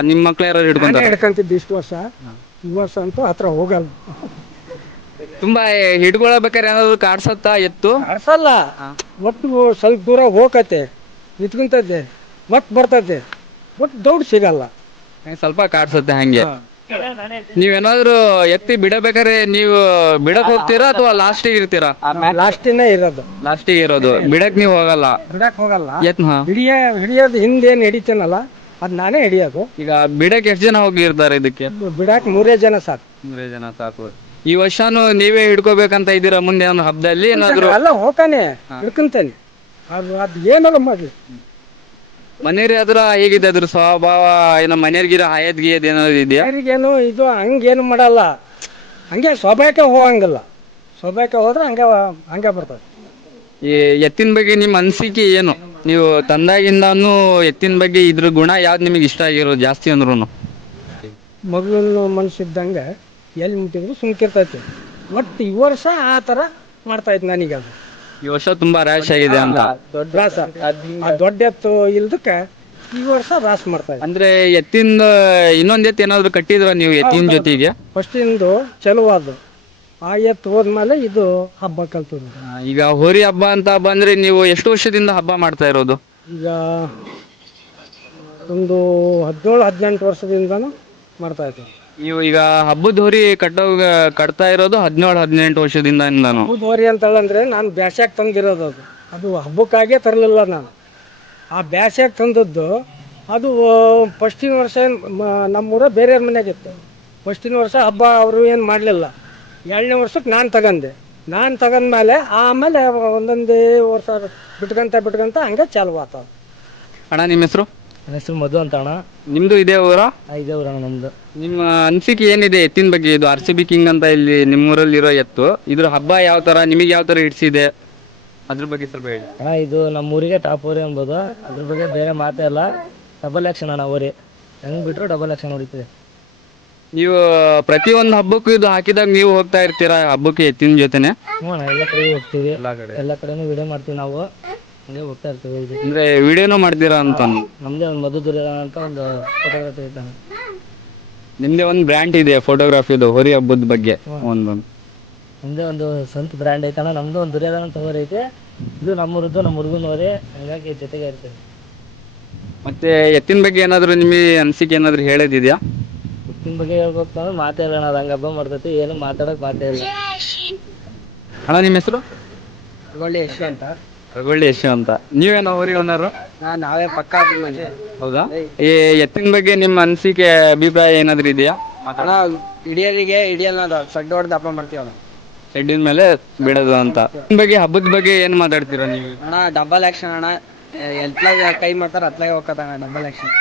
ನಿಮ್ಮ ಮಕ್ಳು ಯಾರು ನಾನೇ ಹಿಡ್ಕೊಂತಾರ? ಹಿಡ್ಕಂತಿದ್ದೆ ಇಷ್ಟು ವರ್ಷ. ಈ ವರ್ಷ ಅಂತೂ ಹತ್ರ ಹೋಗಲ್ಲ. ತುಂಬಾ ಹಿಡ್ಕೊಳ್ಬೇಕಾರೆ ಏನಾದ್ರು ಕಾಡ್ಸತ್ತಾ ಎತ್ತು? ಅರ್ಸಲ್ಲ, ಒಟ್ಟು ಸ್ವಲ್ಪ ದೂರ ಹೋಗತ್ತೆ, ನಿಂತ್ಕೊಂತೈತೆ, ಮತ್ತೆ ಬರ್ತೈತೆ, ಒಟ್ಟು ದೌಡ್ ಸಿಗಲ್ಲ. ಸ್ವಲ್ಪ ಕಾಡ್ಸತ್ತೆ ಹಂಗೆ. ನೀವೇನಾದ್ರು ಎತ್ತಿ ಬಿಡಬೇಕಾರೆ ನೀವು ಬಿಡಕ್ ಹೋಗ್ತೀರಾ ಅಥವಾ ಲಾಸ್ಟಿಗೆ ಇರ್ತೀರಾ? ಲಾಸ್ಟಿನೇ ಇರೋದು. ಲಾಸ್ಟಿಗೆ ಇರೋದು, ಬಿಡಕ್ ನೀವು ಹೋಗಲ್ಲ? ಬಿಡಕ್ ಹೋಗಲ್ಲ. ಹಾ. ಹಿಡಿಯೋದು ಹಿಂದೇನು ಹಿಡಿತೇನಲ್ಲ ಅದು ನಾನೇ ಹಿಡಿಯೋದು. ಈಗ ಬಿಡಕ್ ಎಷ್ಟು ಜನ ಹೋಗಿರ್ತಾರೆ ಇದಕ್ಕೆ? ಬಿಡಾಕ್ 3 ಜನ ಸಾಕು. 3 ಜನ ಸಾಕು. ಈ ವರ್ಷನೂ ನೀವೇ ಹಿಡ್ಕೋಬೇಕಂತ ಇದ್ದೀರಾ ಮುಂದೆ ಏನೋ ಹಬ್ಬದಲ್ಲಿ ಏನಾದ್ರು? ಎಲ್ಲ ಹೋಗ್ತಾನೆ ಹಿಡ್ಕೊಂತಾನೆ, ಅದು ಏನಲ್ಲ ಮಾಡ್ಲಿ. ಮನೆಯವ್ರ ಹತ್ರ ಹೇಗಿದೆ ಅದ್ರ ಸ್ವಭಾವ? ಏನೋ ಮನೆಯವ್ರಿಗಿರ ಹಾಯದ್ ಗೀಯದ್ ಏನಾದ್ರು ಇದೆಯಾ? ಯಾರಿಗೇನು ಇದು ಹಂಗೇನು ಮಾಡಲ್ಲ, ಹಂಗೆ ಸ್ವಾಭಾವಿಕ ಹೋಗಂಗಿಲ್ಲ. ಸ್ವಾಭಾವಿಕ ಹೋದ್ರೆ ಹಂಗೆ ಬರ್ತದೆ. ಈ ಎತ್ತಿನ ಬಗ್ಗೆ ನಿಮ್ಮ ಅನಿಸಿಕೆ ಏನು? ನೀವು ತಂದಾಗಿಂದಾನು ಎತ್ತಿನ ಬಗ್ಗೆ ಇದ್ರ ಗುಣ ಯಾವ್ದು ನಿಮಗೆ ಇಷ್ಟ ಆಗಿರೋದು ಜಾಸ್ತಿ ಅಂದ್ರೂ? ಮಗನ ಮನಸ್ಸಿದ್ದಂಗೆ ಎಲ್ಲಿ ಮುಟ್ಟಿದ್ರು ಸುಮ್ಕಿರ್ತೈತಿ. ಒಟ್ಟು ಈ ವರ್ಷ ಆ ಥರ ಮಾಡ್ತಾಯಿತ್ತು ನನಗೆ. ಅದು ಈ ವರ್ಷ ತುಂಬಾ ರ್ಯಾಶ್ ಆಗಿದೆ ಅಂತ. ದೊಡ್ಡ ರಾಸ, ಆ ದೊಡ್ಡ ಎತ್ತು ಇಲ್ದಕ್ಕೆ ಈ ವರ್ಷ ರಾಸ್ ಮಾಡ್ತಾಯಿತ್ತು. ಅಂದ್ರೆ ಎತ್ತಿಂದ ಇನ್ನೊಂದ್ ಎತ್ತು ಏನಾದ್ರು ಕಟ್ಟಿದ್ರ ನೀವು ಎತ್ತಿನ ಜೊತೆಗೆ? ಫಸ್ಟಿಂದು ಚಲುವಾದು, ಆ ಎತ್ತು ಹೋದ್ಮೇಲೆ ಇದು ಹಬ್ಬ ಕಲ್ತದ್ದು. ಈಗ ಹೋರಿ ಹಬ್ಬ ಅಂತ ಬಂದ್ರೆ ನೀವು ಎಷ್ಟು ವರ್ಷದಿಂದ ಹಬ್ಬ ಮಾಡ್ತಾ ಇರೋದು? ಈಗ ಒಂದು 17-18 ವರ್ಷದಿಂದನೂ ಮಾಡ್ತಾಯಿತ್ತು. ನೀವು ಈಗ ಹಬ್ಬದ ಹೋರಿ ಕಟ್ತಾ ಇರೋದು 17-18 ವರ್ಷದಿಂದಾನು? ಹಬ್ಬದ ಹೋರಿ ಅಂತೇಳಂದ್ರೆ ನಾನು ಬ್ಯಾಸ್ಯಾಗ ತಂದಿರೋದು. ಅದು ಹಬ್ಬಕ್ಕಾಗೇ ತರಲಿಲ್ಲ ನಾನು. ಆ ಬ್ಯಾಸ್ಯಾಗ ತಂದದ್ದು ಅದು ಫಸ್ಟಿನ ವರ್ಷ ನಮ್ಮೂರ ಬೇರೆಯವ್ರ ಮನೆಯಾಗಿತ್ತು. ಫಸ್ಟಿನ ವರ್ಷ ಹಬ್ಬ ಅವರು ಏನು ಮಾಡಲಿಲ್ಲ. 2ನೇ ವರ್ಷಕ್ಕೆ ನಾನು ತಗೊಂಡ್ಮೇಲೆ ಆಮೇಲೆ ಒಂದೊಂದೇ ವರ್ಷ ಬಿಟ್ಕೊಂತ ಹಂಗೆ ಚಾಲು ಆತ. ಅಣ್ಣ ನಿಮ್ಮ ಹೆಸರು? ನನ್ನ ಹೆಸರು ಮಧು ಅಂತ ಅಣ್ಣ. ನಿಮ್ದು ಇದೇ ಊರ? ಇದೇ ಊರಣ್ಣ ನಮ್ಮದು. ನಿಮ್ಮ ಅನಿಸಿಕೆ ಏನಿದೆ ಎತ್ತಿನ ಬಗ್ಗೆ? ಇದು RCB ಕಿಂಗ್ ಅಂತ ಇಲ್ಲಿ ನಿಮ್ಮೂರಲ್ಲಿರೋ ಎತ್ತು, ಇದ್ರ ಹಬ್ಬ ಯಾವ ಥರ ನಿಮಗೆ ಯಾವ ಥರ ಹಿಡಿಸಿದೆ ಅದ್ರ ಬಗ್ಗೆ ಸ್ವಲ್ಪ ಹೇಳಿ ಅಣ್ಣ. ಇದು ನಮ್ಮೂರಿಗೆ ಟಾಪ್ ಊರಿ ಅನ್ಬೋದು, ಅದ್ರ ಬಗ್ಗೆ ಬೇರೆ ಮಾತೇ ಇಲ್ಲ. ಡಬಲ್ ಆ್ಯಕ್ಷನ್ ಅಣ್ಣ ಊರಿ, ಹೆಂಗೆ ಬಿಟ್ಟರು ಡಬಲ್ ಆ್ಯಕ್ಷನ್ ಹೊಡಿತೀವಿ. ನೀವು ಪ್ರತಿಯೊಂದು ಹಬ್ಬಕ್ಕೂ ಇದು ಹಾಕಿದಾಗ ನೀವು ಹೋಗ್ತಾ ಇರ್ತೀರಾ ಹಬ್ಬಕ್ಕೆ ಎತ್ತಿನ ಜೊತೆನೆ? ಹ್ಞೂ ಅಣ್ಣ, ಎಲ್ಲ ಕಡೆ ಹೋಗ್ತೀವಿ, ಎಲ್ಲ ಕಡೆನೂ ವಿಡಿಯೋ ಮಾಡ್ತೀವಿ ನಾವು, ಹಂಗೆ ಹೋಗ್ತಾ ಇರ್ತೀವಿ. ಅಂದ್ರೆ ವಿಡಿಯೋನೂ ಮಾಡ್ತೀರಾ ಅಂತ? ನಮ್ಮದೇ ಒಂದು ಮಧು ದುರ್ಯೋಧನ ಅಂತ ಒಂದು ಫೋಟೋಗ್ರಾಫಿ ಇದ್ದಾನೆ. ನಿಮ್ಮದೇ ಒಂದು ಬ್ರ್ಯಾಂಡ್ ಇದೆ ಫೋಟೋಗ್ರಾಫಿದು ಹೋರಿ ಹಬ್ಬದ ಬಗ್ಗೆ? ಒಂದೊಂದು ನಮ್ಮದೇ ಒಂದು ಸ್ವಂತ ಬ್ರ್ಯಾಂಡ್ ಐತಣ್ಣ. ನಮ್ಮದು ಒಂದು ದುರ್ಯೋಧನ ಅಂತ ಹೋರಿ ಐತೆ. ಇದು ನಮ್ಮೂರದ್ದು, ನಮ್ಮ ಹುಡುಗನ ಹೋರಿ, ಹಂಗಾಗಿ ಜೊತೆಗೆ ಇರ್ತೀವಿ. ಮತ್ತೆ ಎತ್ತಿನ ಬಗ್ಗೆ ಏನಾದರೂ ನಿಮಗೆ ಅನಿಸಿಕೆ ಏನಾದರೂ ಹೇಳೋದಿದೆಯಾ? ಎತ್ತಿನ ಬಗ್ಗೆ ಹೇಳ್ಬೇಕು ಅಂದ್ರೆ ಮಾತೇ ಇಲ್ಲ ಅಣ್ಣ. ಅದು ಹಂಗೆ ಹಬ್ಬ ಮಾಡ್ತೈತಿ, ಏನು ಮಾತಾಡೋಕೆ ಮಾತೇ ಇಲ್ಲ. ಅಣ್ಣ ನಿಮ್ಮ ಹೆಸರು? ಒಳ್ಳೆ ಯಶು ಅಂತ. ರಗೊಳ್ಳಿ ಯಶು ಅಂತ. ನೀವೇನೋ ಹೋರಿ ಓನರು? ನಾವೇ ಪಕ್ಕ ಮನೆ. ಹೌದಾ? ಈ ಎತ್ತಿನ ಬಗ್ಗೆ ನಿಮ್ಮ ಅನಿಸಿಕೆ ಅಭಿಪ್ರಾಯ ಏನಾದರೂ ಇದೆಯಾ? ಅಣ್ಣ ಹಿಡಿಯಲ್ಲ, ಸಡ್ಡು ಹೊಡೆದು ಹಬ್ಬ ಮಾಡ್ತೀವಿ ಅಣ್ಣ. ಶೆಡ್ಡಿನ ಮೇಲೆ ಬಿಡೋದು ಅಂತ. ಇದ್ರ ಬಗ್ಗೆ ಹಬ್ಬದ ಬಗ್ಗೆ ಏನು ಮಾತಾಡ್ತೀರಾ ನೀವು? ಅಣ್ಣ ಡಬಲ್ ಆ್ಯಕ್ಷನ್ ಅಣ್ಣ. ಎತ್ಲಾಗ ಕೈ ಮಾಡ್ತಾರೆ, ಅತ್ಲಾಗೆ ಹೋಗ್ತಾನೆ ಡಬಲ್ ಆ್ಯಕ್ಷನ್.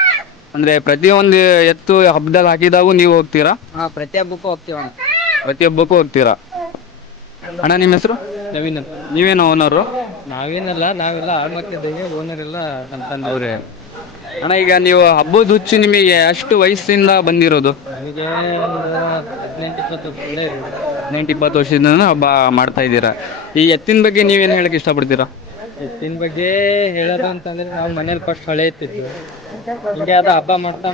ಅಂದ್ರೆ ಪ್ರತಿಯೊಂದು ಎತ್ತು ಹಬ್ಬದಲ್ಲಿ ಹಾಕಿದಾಗೂ ನೀವು ಹೋಗ್ತೀರಾ? ಹಾಂ, ಪ್ರತಿ ಹಬ್ಬಕ್ಕೂ ಹೋಗ್ತೀವಿ ಅಣ್ಣ. ಪ್ರತಿ ಹಬ್ಬಕ್ಕೂ ಹೋಗ್ತೀರಾ? ಅಣ್ಣ ನಿಮ್ಮ ಹೆಸರು? ನವೀನ್ ಅಂತ. ನೀವೇನೋ ಓನರು? ನಾವೇನಲ್ಲ, ನಾವೆಲ್ಲ ಆಳ್ಮಕ್ಕಿದ್ದಂಗೆ, ಓನರ್ ಎಲ್ಲ ಅಂತಂದು. ಅವರೇ. ಅಣ್ಣ ಈಗ ನೀವು ಹಬ್ಬದ ಹುಚ್ಚು ನಿಮಗೆ ಎಷ್ಟು ವಯಸ್ಸಿಂದ ಬಂದಿರೋದು? ನನಗೆ ಒಂದು 18-20 ಒಳ್ಳೆ 18-20 ವರ್ಷದಿಂದ ಹಬ್ಬ ಮಾಡ್ತಾ ಇದ್ದೀರಾ. ಈ ಎತ್ತಿನ ಬಗ್ಗೆ ನೀವೇನು ಹೇಳಕ್ಕೆ ಇಷ್ಟಪಡ್ತೀರಾ? ಎತ್ತಿನ ಬಗ್ಗೆ ಹೇಳೋದು ಅಂತಂದರೆ, ನಾವು ಮನೇಲಿ ಫಸ್ಟ್ ಹಳೆ ಎತ್ತಿದ್ವಿ. ಹಿಂಗೆ ಅದು ಹಬ್ಬ ಮಾಡ್ತಾ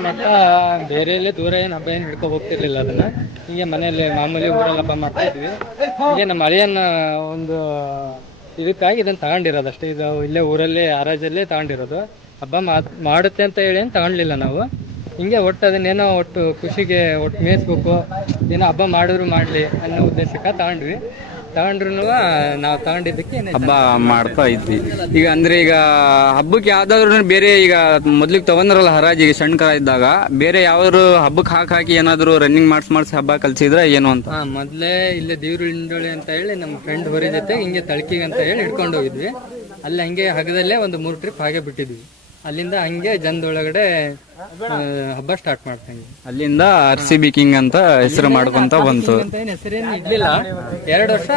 ಬೇರೆ ಎಲ್ಲೇ ದೂರ ಏನು ಹಬ್ಬ ಏನು ಹಿಡ್ಕೊ ಹೋಗ್ತಿರ್ಲಿಲ್ಲ. ಅದನ್ನು ಹಿಂಗೆ ಮನೇಲಿ ಮಾಮೂಲಿ ಊರಲ್ಲಿ ಹಬ್ಬ ಮಾಡ್ತಾ ಇದ್ವಿ. ಹೀಗೆ ನಮ್ಮ ಹಳೆಯನ್ನ ಒಂದು ಇದಕ್ಕಾಗಿ ಇದನ್ನು ತಗೊಂಡಿರೋದು ಅಷ್ಟೇ. ಇದು ಇಲ್ಲೇ ಊರಲ್ಲೇ ಹರಾಜಲ್ಲೇ ತಗೊಂಡಿರೋದು. ಹಬ್ಬ ಮಾಡುತ್ತೆ ಅಂತ ಹೇಳಿ ಏನು ತಗೊಳ್ಲಿಲ್ಲ ನಾವು. ಹಿಂಗೆ ಒಟ್ಟು ಅದನ್ನೇನೋ ಒಟ್ಟು ಖುಷಿಗೆ ಒಟ್ಟು ಮೇಯಿಸ್ಬೇಕು, ಏನೋ ಹಬ್ಬ ಮಾಡಿದ್ರು ಮಾಡಲಿ ಅನ್ನೋ ಉದ್ದೇಶಕ್ಕೆ ತಗೊಂಡ್ರು ನಾವು ತಗೊಂಡಿದ್ದಕ್ಕೆ ಹಬ್ಬ ಮಾಡ್ತಾ ಇದ್ವಿ. ಈಗ ಅಂದ್ರೆ ಈಗ ಹಬ್ಬಕ್ಕೆ ಯಾವ್ದಾದ್ರು ಬೇರೆ, ಈಗ ಮೊದ್ಲಿಗೆ ತಗೊಂಡ್ರಲ್ಲ ಹರಾಜಿಗೆ ಸಣ್ಣ ಕರ ಇದ್ದಾಗ, ಬೇರೆ ಯಾವ್ದಾದ್ರು ಹಬ್ಬಕ್ಕೆ ಹಾಕಿ ಏನಾದ್ರು ರನ್ನಿಂಗ್ ಮಾಡಿಸಿ ಹಬ್ಬ ಕಲ್ಸಿದ್ರೆ ಏನು ಅಂತ? ಮೊದಲೇ ಇಲ್ಲೇ ದೇವ್ರ ಹಿಂಡೋಳಿ ಅಂತ ಹೇಳಿ ನಮ್ಮ ಫ್ರೆಂಡ್ ಹೊರ ಜೊತೆ ಹಿಂಗೆ ತಳ್ಕಿಗೆ ಅಂತ ಹೇಳಿ ಹಿಡ್ಕೊಂಡು ಹೋಗಿದ್ವಿ. ಅಲ್ಲಿ ಹಂಗೆ ಹಗದಲ್ಲೇ ಒಂದು 3 ಟ್ರಿಪ್ ಹಾಗೆ ಬಿಟ್ಟಿದ್ವಿ. ಅಲ್ಲಿಂದ ಹಂಗೆ ಜನದೊಳಗಡೆ ಹಬ್ಬ ಸ್ಟಾರ್ಟ್ ಮಾಡ್ತಂಗೆ. ಅಲ್ಲಿಂದ RCB ಕಿಂಗ್ ಅಂತ ಹೆಸರು ಮಾಡ್ಕೊಂತ ಬಂತು. ಹೆಸರೇನು ಇಡ್ಲಿಲ್ಲ. 2 ವರ್ಷ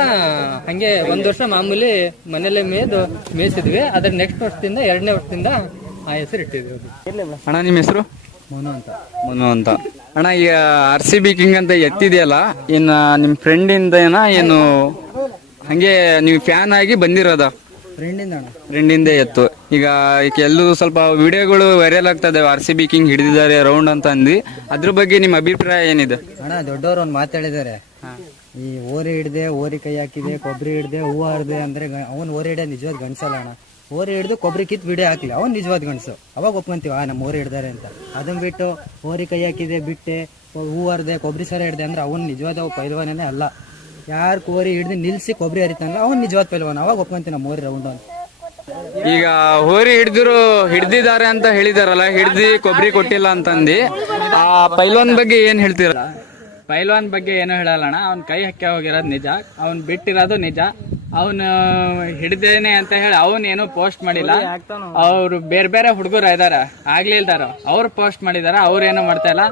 ಹಂಗೆ, 1 ವರ್ಷ ಮಾಮೂಲಿ ಮನೇಲೆ ಮೇಯಿಸಿದ್ವಿ. ಅದ್ರ ನೆಕ್ಸ್ಟ್ ವರ್ಷದಿಂದ 2ನೇ ವರ್ಷದಿಂದ ಆ ಹೆಸರು ಇಟ್ಟಿದ್ವಿ. ಅಣ್ಣ ನಿಮ್ಮ ಹೆಸರು? ಮನು ಅಂತ. ಅಣ್ಣ ಈಗ RCB ಕಿಂಗ್ ಅಂತ ಎತ್ತಿದೆಯಲ್ಲ, ಇನ್ನು ನಿಮ್ಮ ಫ್ರೆಂಡಿಂದ ಏನು ಹಂಗೆ ನೀವು ಫ್ಯಾನ್ ಆಗಿ ಬಂದಿರೋದ? ಫ್ರೆಂಡಿಂದ ಅಣ್ಣ. ಫ್ರೆಂಡಿಂದ ಎತ್ತು. ಈಗ ಎಲ್ಲೂ ಸ್ವಲ್ಪ ವಿಡಿಯೋಗಳು ವೈರಲ್ ಆಗ್ತಾ ಇದಾವೆ, RCB ಕಿಂಗ್ ಹಿಡಿದಿದ್ದಾರೆ ರೌಂಡ್ ಅಂತ ಅಂದು. ಅದ್ರ ಬಗ್ಗೆ ನಿಮ್ಮ ಅಭಿಪ್ರಾಯ ಏನಿದೆ? ಅಣ್ಣ ದೊಡ್ಡವರು ಒಂದು ಮಾತು ಹೇಳಿದ್ದಾರೆ, ಈ ಓರಿ ಹಿಡ್ದೆ ಓರಿ ಕೈ ಹಾಕಿದೆ, ಕೊಬ್ಬರಿ ಹಿಡ್ದೆ ಹೂವು ಹರಿದೆ ಅಂದ್ರೆ ಅವ್ನು ಓರಿ ಹಿಡಿಯ ನಿಜವಾದ ಗಂಡಸಲ್ಲ ಅಣ್ಣ. ಓರಿ ಹಿಡ್ದು ಕೊಬ್ಬರಿ ಕಿತ್ತು ವಿಡಿಯೋ ಹಾಕ್ಲಿ, ಅವ್ನು ನಿಜವಾದ ಗಂಡಸು. ಅವಾಗ ಒಪ್ಕೊಂತೀವಿ ನಮ್ಮ ಓರಿ ಹಿಡ್ದಾರೆ ಅಂತ. ಅದನ್ನ ಬಿಟ್ಟು ಓರಿ ಕೈ ಹಾಕಿದೆ ಬಿಟ್ಟೆ ಹೂವು ಹರಿದೆ ಕೊಬ್ಬರಿ ಸರ ಹಿಡ್ದೆ ಅಂದ್ರೆ ಅವ್ನು ನಿಜವಾದ ಪೈಲ್ವಾನೇ ಅಲ್ಲ. ಯಾರು ಕೋರಿ ಹಿಡ್ದು ನಿಲ್ಸಿ ಕೊಬ್ಬರಿ ಹರಿತಾನಲ್ಲ ಅವ್ನು ನಿಜವಾದ ಪೈಲ್ವಾನ. ಅವಾಗ ಒಪ್ಕೊಂತೀವಿ ನಮ್ಮ ಓರಿ ರೌಂಡ್ ಅಂತ. ಈಗ ಹೋರಿ ಹಿಡ್ದಿದ್ದಾರೆ ಅಂತ ಹೇಳಿದಾರಲ್ಲ, ಹಿಡ್ದಿ ಕೊಬ್ಬರಿ ಕೊಟ್ಟಿಲ್ಲ ಅಂತಂದು, ಆ ಪೈಲ್ವಾನ್ ಬಗ್ಗೆ ಏನ್ ಹೇಳ್ತೀರ? ಪೈಲ್ವಾನ್ ಬಗ್ಗೆ ಏನೂ ಹೇಳಲ್ಲಣ್ಣ. ಅವ್ನ ಕೈ ಹಕ್ಕೆ ಹೋಗಿರೋದು ನಿಜ, ಅವ್ನು ಬಿಟ್ಟಿರೋದು ನಿಜ. ಅವನು ಹಿಡ್ದೇನೆ ಅಂತ ಹೇಳಿ ಅವನೇನು ಪೋಸ್ಟ್ ಮಾಡಿಲ್ಲ. ಅವ್ರು ಬೇರೆ ಬೇರೆ ಹುಡುಗರು ಇದಾರ ಆಗ್ಲಿಲ್ದಾರ, ಅವ್ರು ಪೋಸ್ಟ್ ಮಾಡಿದಾರ, ಅವ್ರೇನು ಮಾಡ್ತಾ ಇಲ್ಲ.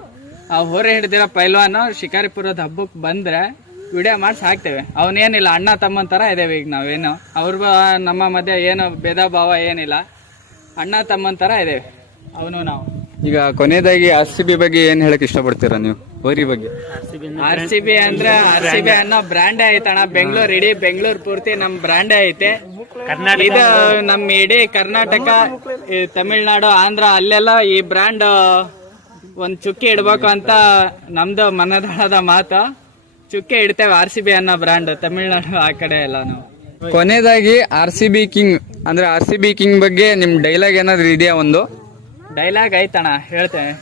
ಆ ಹೊರೆ ಹಿಡ್ದಿರೋ ಪೈಲ್ವಾನ್ ಶಿಕಾರಿಪುರದ ಹಬ್ಬಕ್ಕೆ ಬಂದ್ರೆ ವಿಡಿಯೋ ಮಾಡಿಸಿ ಹಾಕ್ತೇವೆ. ಅವನೇನಿಲ್ಲ, ಅಣ್ಣ ತಮ್ಮನ ತರ ಇದೇವೆ. ಈಗ ನಾವೇನು ನಮ್ಮ ಮಧ್ಯೆ ಏನು ಭೇದ ಭಾವ ಏನಿಲ್ಲ, ಅಣ್ಣ ತಮ್ಮನ ತರ ಇದೇವೆ ಅವನು ನಾವು. ಈಗ ಕೊನೆಯದಾಗಿ RCB ಬಗ್ಗೆ ಏನ್ ಹೇಳಕ್ ಇಷ್ಟಪಡ್ತೀರಾ ನೀವು ಹೋರಿ ಬಗ್ಗೆ? RCB ಅಂದ್ರೆ RCB ಅನ್ನೋ ಬ್ರ್ಯಾಂಡೇ ಐತಣ್ಣ. ಇಡೀ ಬೆಂಗಳೂರು ಪೂರ್ತಿ ನಮ್ ಬ್ರ್ಯಾಂಡೇ ಐತೆ. ಇದು ನಮ್ ಇಡೀ ಕರ್ನಾಟಕ, ತಮಿಳ್ನಾಡು, ಆಂಧ್ರ ಅಲ್ಲೆಲ್ಲ ಈ ಬ್ರ್ಯಾಂಡ್ ಒಂದ್ ಚುಕ್ಕಿ ಇಡ್ಬೇಕು ಅಂತ ನಮ್ದು ಮನದಾಳದ ಮಾತು. ಚುಕ್ಕೆ ಇಡ್ತೇವೆ RCB ಅನ್ನೋ ಬ್ರ್ಯಾಂಡ್, ತಮಿಳ್ನಾಡು ಆ ಕಡೆ ಎಲ್ಲ ನಾವು. ಕೊನೆಯದಾಗಿ RCB ಕಿಂಗ್ ಅಂದ್ರೆ RCB ಕಿಂಗ್ ಬಗ್ಗೆ ನಿಮ್ ಡೈಲಾಗ್ ಏನಾದ್ರು ಇದೆಯಾ? ಒಂದು ಡೈಲಾಗ್ ಐತಣ್ಣ, ಹೇಳ್ತೇನೆ.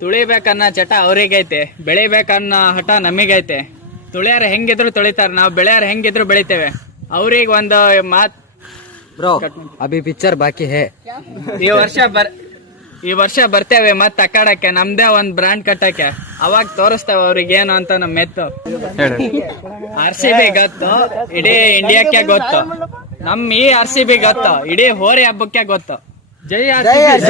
ತುಳಿಬೇಕನ್ನ ಚಟ ಅವ್ರಿಗೈತೆ, ಬೆಳಿಬೇಕನ್ನ ಹಠ ನಮಗೈತೆ. ತುಳಿಯಾರ ಹೆಂಗಿದ್ರು ತುಳಿತಾರ, ನಾವು ಬೆಳೆಯಾರ ಹೆಂಗಿದ್ರು ಬೆಳಿತೇವೆ. ಅವ್ರಿಗೆ ಒಂದು ಮಾತ್ ಬ್ರೋ, ಅಭಿ ಪಿಕ್ಚರ್ ಬಾಕಿ ಹೇ. ಈ ವರ್ಷ ಬರ್ತೇವೆ ಮತ್ ತಕಾಡಕ್ಕೆ, ನಮ್ದೇ ಒಂದ್ ಬ್ರ್ಯಾಂಡ್ ಕಟ್ಟಕ್ಕೆ. ಅವಾಗ ತೋರಿಸ್ತೇವೆ ಅವ್ರಿಗೆ ಏನು ಅಂತ ನಮ್ಮ ಮೆತ್ತು. RCB ಗೊತ್ತು, ಇಡೀ ಇಂಡಿಯಾಕ್ಕೆ ಗೊತ್ತು. ಈ RCB ಗೊತ್ತು, ಇಡೀ ಹೋರಿ ಹಬ್ಬಕ್ಕೆ ಗೊತ್ತು. ಜೈ RCB.